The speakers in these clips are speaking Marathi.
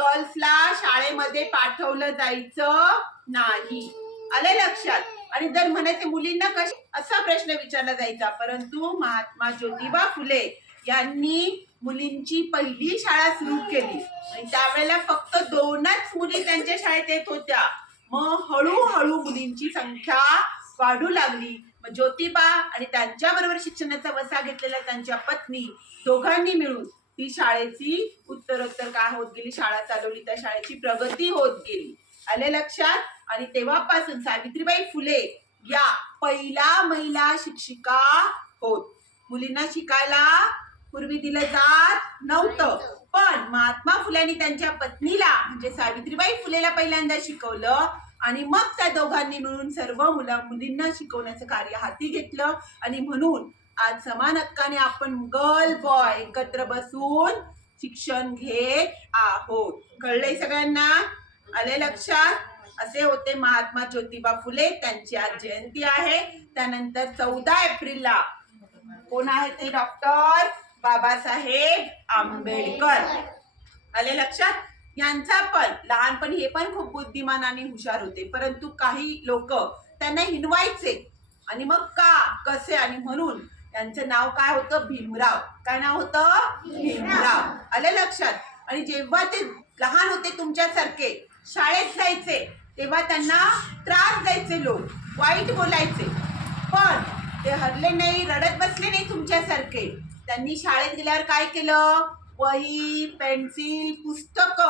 गर्ल्सला शाळेमध्ये पाठवलं जायचं नाही. आलं लक्षात? आणि जर म्हणायचे मुलींना कशी? असा प्रश्न विचारला जायचा. परंतु महात्मा ज्योतिबा फुले यांनी मुलींची पहिली शाळा सुरू केली. आणि त्यावेळेला फक्त दोनच मुली त्यांच्या शाळेत येत होत्या. मग हळूहळू मुलींची संख्या वाढू लागली. मग ज्योतिबा आणि त्यांच्याबरोबर शिक्षणाचा वसा घेतलेल्या त्यांच्या पत्नी दोघांनी मिळून ती शाळेची उत्तरोत्तर काय होत गेली? शाळा चालवली त्या शाळेची प्रगती होत गेली. आले लक्षात? आणि तेव्हापासून सावित्रीबाई फुले या पहिला महिला शिक्षिका होत. मुलींना शिकायला पूर्वी दिलं जात नव्हतं. पण महात्मा फुल्यांनी त्यांच्या पत्नीला म्हणजे सावित्रीबाई फुलेला पहिल्यांदा शिकवलं आणि मग त्या दोघांनी मिळून सर्व मुला मुलींना शिकवण्याचं कार्य हाती घेतलं. आणि म्हणून आज समान हक्काने आपण गर्ल बॉय एकत्र बसून शिक्षण घेत आहोत. कळलंय सगळ्यांना? आले लक्षात? असे होते महात्मा ज्योतिबा फुले. त्यांची आज जयंती आहे. त्यानंतर चौदा एप्रिलला कोण आहे ते? डॉक्टर बाबासाहेब आंबेडकर. आले लक्षात? यांचा पण लहानपणी हे पण खूप बुद्धिमान आणि हुशार होते. परंतु काही लोक त्यांना हिनवायचे. आणि मग का कसे? आणि म्हणून त्यांचं नाव काय होतं? भीमराव. काय नाव होतं? भीमराव. आलं लक्षात? आणि जेव्हा ते लहान होते तुमच्यासारखे शाळेत जायचे तेव्हा त्यांना त्रास द्यायचे लोक वाईट बोलायचे. पण ते हरले नाही रडत बसले नाही तुमच्यासारखे. त्यांनी शाळेत गेल्यावर काय केलं? वही पेन्सिल पुस्तक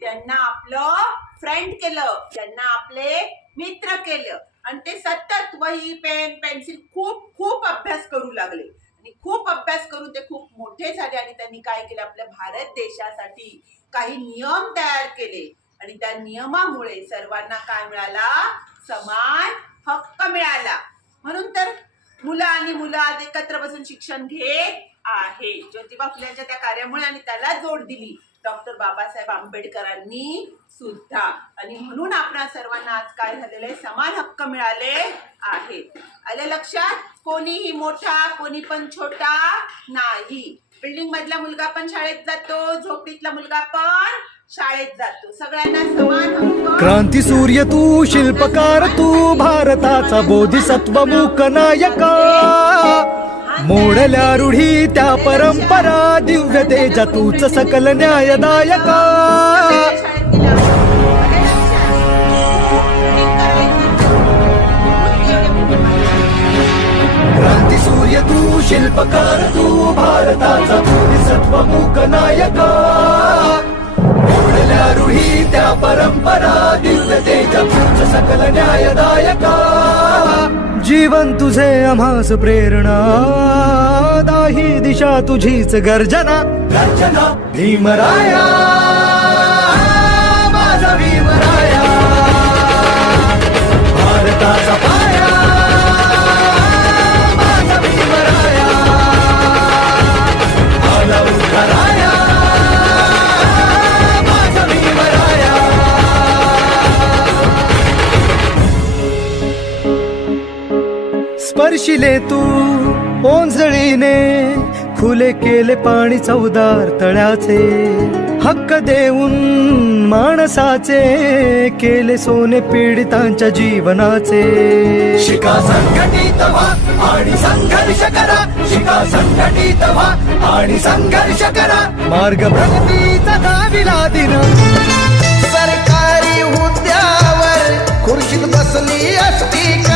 त्यांना आपलं फ्रेंड केलं. त्यांना आपले मित्र केलं. आणि ते सतत वही पेन पेन्सिल खूप खूप अभ्यास करू लागले. आणि खूप अभ्यास करून ते खूप मोठे झाले आणि त्यांनी काय केलं? आपल्या भारत देशासाठी काही नियम तयार केले. आणि त्या नियमामुळे सर्वांना काय मिळाला? समान हक्क मिळाला. म्हणून तर मुलं आणि मुलं आज एकत्र बसून शिक्षण घेत आहे. ज्योतिबा फुल्यांच्या त्या कार्यामुळे आणि त्याला जोड दिली. डॉक्टर बाबासाहेब आंबेडकरांनी सुद्धा. आणि म्हणून आपणा सर्वांना आज काय झालेलं आहे समान हक्क मिळाले आहेत आले लक्षात? कोणीही मोठा कोणी पण छोटा नाही. बिल्डिंग मधला मुलगा पण शाळेत जातो झोपडीतला मुलगा पण शाळेत जातो. सगळ्यांना समान क्रांती सूर्य तू शिल्पकार तू भारताचा बोधिसत्व मूक नायका. मोडल्या रूढी त्या परंपरा दिव्य तेजा तूच सकल न्यायदायका. क्रांती सूर्य तू शिल्पकार तू भारताचा तू सत्वमुख नायका. मोडल्या रूढी त्या परंपरा दिव्य तेजा तूच सकल न्यायदायका. जीवन तुझे आम्हास प्रेरणा. दाही दिशा तुझीच गर्जना. गर्जना. भीमराया. माझा भीमराया. भारताचा दिले तू ओंजळीने खुले केले पाणी चौदार तळ्याचे. हक्क देऊन माणसाचे केले सोने पीडितांच्या जीवनाचे. शिका संघटित व्हा आणि संघर्ष करा. शिका संघटित व्हा आणि संघर्ष करा. मार्ग प्रगतीचा दाविला दिन. सरकारी उद्यावर खुर्शीत बसली असती का?